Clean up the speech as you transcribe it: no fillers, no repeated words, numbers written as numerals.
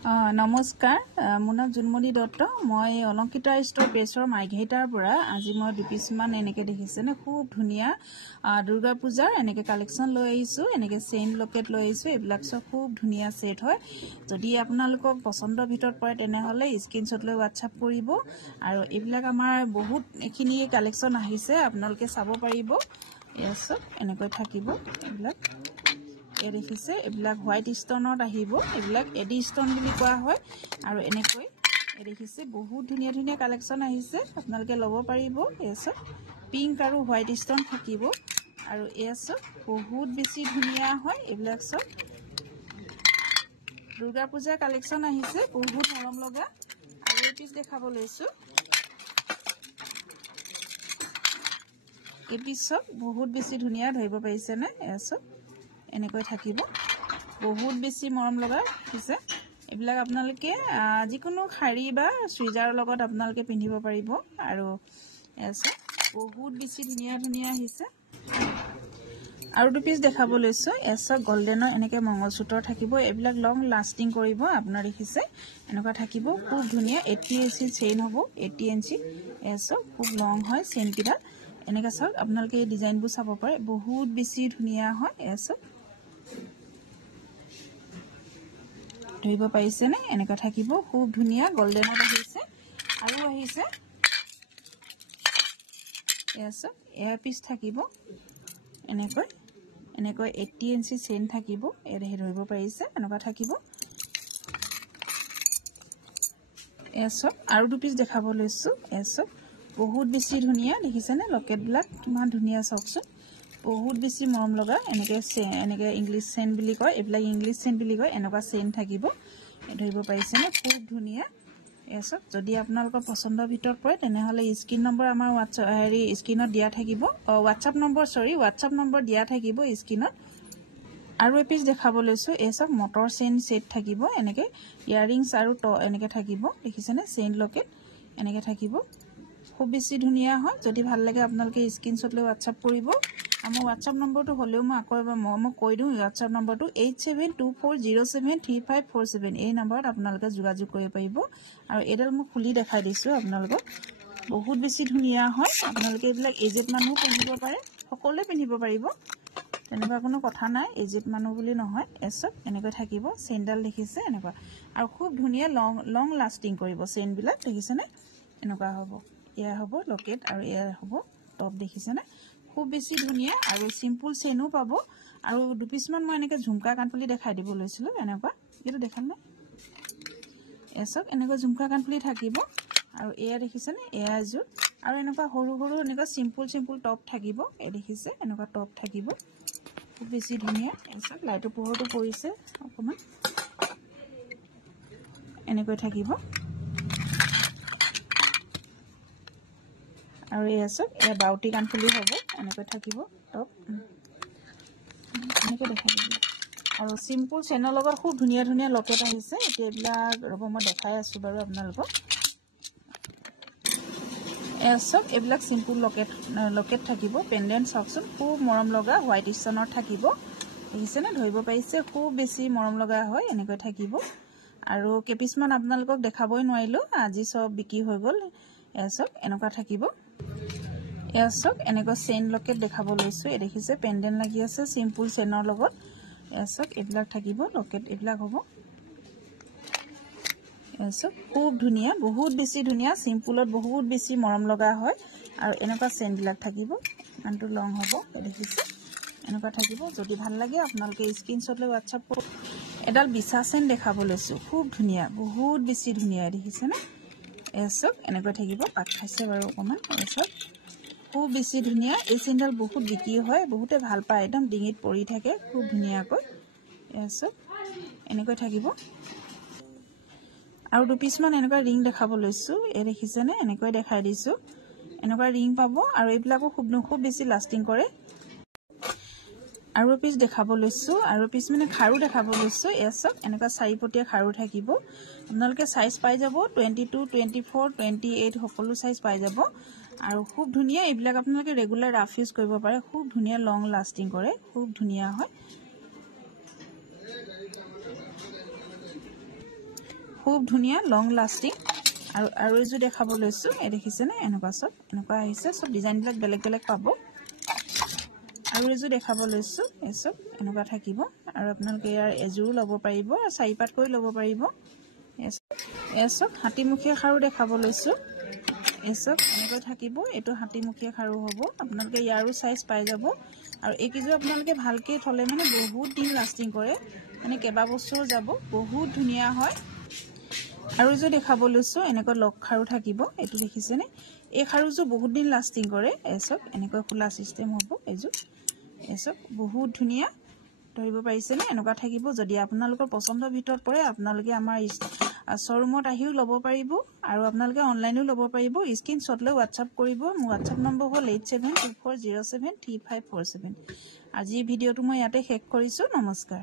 নমস্কাৰ মোৰ নাম জুনমণি দত্ত মই অলংকিতা ষ্ট'ৰ পেজৰ মাইঘেইটাৰ পৰা আজি মই দুপিছমান এনেকৈ দেখিছেনে খুব ধুনীয়া দুৰ্গা পূজাৰ এনেকৈ কালেকশ্যন লৈ আহিছোঁ এনেকৈ চেইন লকেট লৈ আহিছোঁ এইবিলাক চব খুব ধুনীয়া সেট হয় যদি আপোনালোকক পছন্দৰ ভিতৰত পৰে তেনেহ'লে স্ক্ৰীনশ্বট লৈ হোৱাটছআপ কৰিব আৰু এইবিলাক আমাৰ বহুতখিনি কালেকশ্যন আহিছে আপোনালোকে চাব পাৰিব এয়া চব এনেকৈ থাকিব এইবিলাক এই দেখিছে এইবিলাক হোৱাইট ষ্টনত আহিব এইবিলাক এডি ষ্টন বুলি কোৱা হয় আৰু এনেকৈ এই দেখিছে বহুত ধুনীয়া ধুনীয়া কালেকশ্যন আহিছে আপোনালোকে ল'ব পাৰিব এই চব পিংক আৰু হোৱাইট ষ্টন থাকিব আৰু এই চব বহুত বেছি ধুনীয়া হয় এইবিলাক চব দুৰ্গা পূজাৰ কালেকশ্যন আহিছে বহুত মৰম লগা আৰু এই পিচ দেখাব লৈছোঁ এই পিচ চব বহুত বেছি ধুনীয়া ধৰিব পাৰিছেনে এই চব এনেকৈ থাকিব বহুত বেছি মৰম লগা হৈছে এইবিলাক আপোনালোকে যিকোনো শাড়ী বা চুইজাৰৰ লগত আপোনালোকে পিন্ধিব পাৰিব আৰু এসব বহুত বেছি ধুনীয়া ধুনীয়া আহিছে আৰু দুপিচ দেখাব লৈছোঁ এসব গোল্ডেনৰ এনেকৈ মংগলসূত্ৰ থাকিব এইবিলাক লং লাষ্টিং কৰিব আপোনাৰ দেখিছে এনেকুৱা থাকিব খুব ধুনীয়া 80 ইঞ্চি চেইন হ'ব 80 ইঞ্চি এসব খুব লং হয় চেইনকেইটা এনেকৈ চাওক আপোনালোকে এই ডিজাইনবোৰ চাব পাৰে বহুত বেছি ধুনীয়া হয় এসব ধৰিব পাৰিছেনে এনেকুৱা থাকিব খুব ধুনীয়া গোল্ডেনত আহিছে আৰু আহিছে এসব এয়াৰ পিচ থাকিব এনেকৈ 80 ইঞ্চি চেইন থাকিব এৰে ধৰিব পাৰিছে এনেকুৱা থাকিব এসব আৰু দুপিচ দেখাব লৈছোঁ এসব বহুত বেছি ধুনীয়া দেখিছেনে লকেটবিলাক কিমান ধুনীয়া চাওকচোন বহুত বেছি মৰম লগা এনেকৈ ইংলিছ চেইন বুলি কয় এইবিলাক ইংলিছ চেইন বুলি কয় এনেকুৱা চেইন থাকিব ধৰিব পাৰিছেনে খুব ধুনীয়া এসব যদি আপোনালোকৰ পছন্দৰ ভিতৰত পৰে তেনেহ'লে স্ক্ৰীন নম্বৰ আমাৰ হোৱাটছআপ স্ক্ৰীনত দিয়া থাকিব হোৱাটছআপ নম্বৰ দিয়া থাকিব স্ক্ৰীনত আৰু এপিচ দেখাব লৈছোঁ এসব মটৰ চেইন সেট থাকিব এনেকৈ ইয়াৰিংছ আৰু এনেকৈ থাকিব দেখিছেনে চেইন লকেট এনেকৈ থাকিব খুব বেছি ধুনীয়া হয় যদি ভাল লাগে আপোনালোকে স্ক্ৰীনশ্বট লৈ হোৱাটছআপ কৰিব আমাৰ হোৱাটছআপ নম্বৰটো হ'লেও মই আকৌ এবাৰ মই কৈ দিওঁ হোৱাটছআপ নম্বৰটো 8724073547 এই নম্বৰত আপোনালোকে যোগাযোগ কৰিব পাৰিব আৰু এইডাল মই খুলি দেখাই দিছোঁ আপোনালোকক বহুত বেছি ধুনীয়া হয় আপোনালোকে এইবিলাক এজেড মানুহ পিন্ধিব পাৰে সকলোৱে পিন্ধিব পাৰিব তেনেকুৱা কোনো কথা নাই এজেড মানুহ বুলি নহয় এসব এনেকৈ থাকিব চেইনডাল দেখিছে এনেকুৱা আৰু খুব ধুনীয়া লং লাষ্টিং কৰিব চেইনবিলাক দেখিছেনে এনেকুৱা হ'ব এয়া হ'ব লকেট আৰু এয়া হ'ব টপ দেখিছেনে খুব বেছি ধুনীয়া আৰু সিম্পল চেইনো পাব আৰু দুপিছমান মই এনেকৈ ঝুমকা কাণফুলি দেখাই দিব লৈছিলোঁ এনেকুৱা এইটো দেখাম নে এসব এনেকৈ ঝুমকা কাণফুলি থাকিব আৰু এয়া দেখিছেনে এয়া এযোৰ আৰু এনেকুৱা সৰু সৰু এনেকুৱা সিম্পল টপ থাকিব এই দেখিছে এনেকুৱা টপ থাকিব খুব বেছি ধুনীয়া এসব লাইটৰ পোহৰটো পৰিছে অকণমান এনেকৈ থাকিব আৰু এই আছে এয়া বাউটি কাণফুলি হ'ব এনেকৈ থাকিব টপ এনেকৈ দেখাই দিব আৰু সিম্পল চেইনৰ লগত খুব ধুনীয়া ধুনীয়া লকেট আহিছে এতিয়া এইবিলাক ৰ'ব মই দেখাই আছোঁ বাৰু আপোনালোকক এসব এইবিলাক সিম্পল লকেট থাকিব পেণ্ডেণ্ট চাওকচোন খুব মৰম লগা হোৱাইট ষ্টনৰ থাকিব দেখিছেনে ধৰিব পাৰিছে খুব বেছি মৰম লগা হয় এনেকৈ থাকিব আৰু কেপিছমান আপোনালোকক দেখাবই নোৱাৰিলোঁ আজি চব বিক্ৰী হৈ গ'ল এসব এনেকুৱা থাকিব এসব এনেকৈ চেইন লকেট দেখাব লৈছোঁ এই দেখিছে পেণ্ডেণ্ট লাগি আছে সিম্পল চেইনৰ লগত এসব এইবিলাক থাকিব লকেট এইবিলাক হ'ব এসব খুব ধুনীয়া বহুত বেছি ধুনীয়া সিম্পলত বহুত বেছি মৰম লগা হয় আৰু এনেকুৱা চেইনবিলাক থাকিব ইমানটো লং হ'ব এই দেখিছে এনেকুৱা থাকিব যদি ভাল লাগে আপোনালোকে স্ক্ৰীনশ্বট লৈ হোৱাটছআপ কৰক এডাল বিছা চেইন দেখাব লৈছোঁ খুব ধুনীয়া বহুত বেছি ধুনীয়া দেখিছেনে এসব এনেকৈ থাকিব পাক খাইছে বাৰু অকণমান এসব খুব বেছি ধুনীয়া এই চেইনডাল বহুত বিক্ৰী হয় বহুতে ভাল পায় একদম ডিঙিত পৰি থাকে খুব ধুনীয়াকৈ এসব এনেকৈ থাকিব আৰু দুপিছমান এনেকুৱা ৰিং দেখাব লৈছোঁ এই দেখিছেনে এনেকৈ দেখাই দিছোঁ এনেকুৱা ৰিং পাব আৰু এইবিলাকো খুব বেছি লাষ্টিং কৰে আৰু পিচ দেখাব লৈছোঁ আৰু পিচ মানে খাৰু দেখাব লৈছোঁ এসব এনেকুৱা চাৰিপটীয়া খাৰু থাকিব আপোনালোকে সাইজ পাই যাব 22 24 28 সকলো সাইজ পাই যাব আৰু খুব ধুনীয়া এইবিলাক আপোনালোকে ৰেগুলাৰ ৰাফ ইউজ কৰিব পাৰে খুব ধুনীয়া লং লাষ্টিং কৰে খুব ধুনীয়া হয় খুব ধুনীয়া লং লাষ্টিং আৰু এযোৰ দেখাব লৈছোঁ এই দেখিছেনে এনেকুৱা চব এনেকুৱা আহিছে চব ডিজাইনবিলাক বেলেগ বেলেগ পাব আৰু এযোৰ দেখাব লৈছোঁ এই চব এনেকুৱা থাকিব আৰু আপোনালোকে ইয়াৰ এযোৰো ল'ব পাৰিব আৰু 4-5 কৰি ল'ব পাৰিব এই চব হাতীমুখীয়া খাৰু দেখাব লৈছোঁ এই চব এনেকৈ থাকিব এইটো হাতীমুখীয়া খাৰু হ'ব আপোনালোকে ইয়াৰো সাইজ পাই যাব আৰু এইকেইযোৰ আপোনালোকে ভালকৈ থলে মানে বহুত দিন লাষ্টিং কৰে মানে কেইবা বছৰ যাব বহুত ধুনীয়া হয় আৰু যে দেখাব লৈছোঁ এনেকৈ লক খাৰু থাকিব এইটো দেখিছেনে এই খাৰুযোৰ বহুত দিন লাষ্টিং কৰে এসব এনেকৈ খোলা সিস্টেম হ'ব এইযোৰ এসব বহুত ধুনীয়া ধৰিব পাৰিছেনে এনেকুৱা থাকিব যদি আপোনালোকৰ পছন্দৰ ভিতৰত পৰে আপোনালোকে আমাৰ শ্বৰুমত আহিও ল'ব পাৰিব আৰু আপোনালোকে অনলাইনও ল'ব পাৰিব স্ক্ৰীনশ্বট লৈ WhatsApp কৰিব মোৰ WhatsApp নম্বৰ হ'ল 8724073547 আজি ভিডিঅ'টো মই ইয়াতে শেষ কৰিছোঁ নমস্কাৰ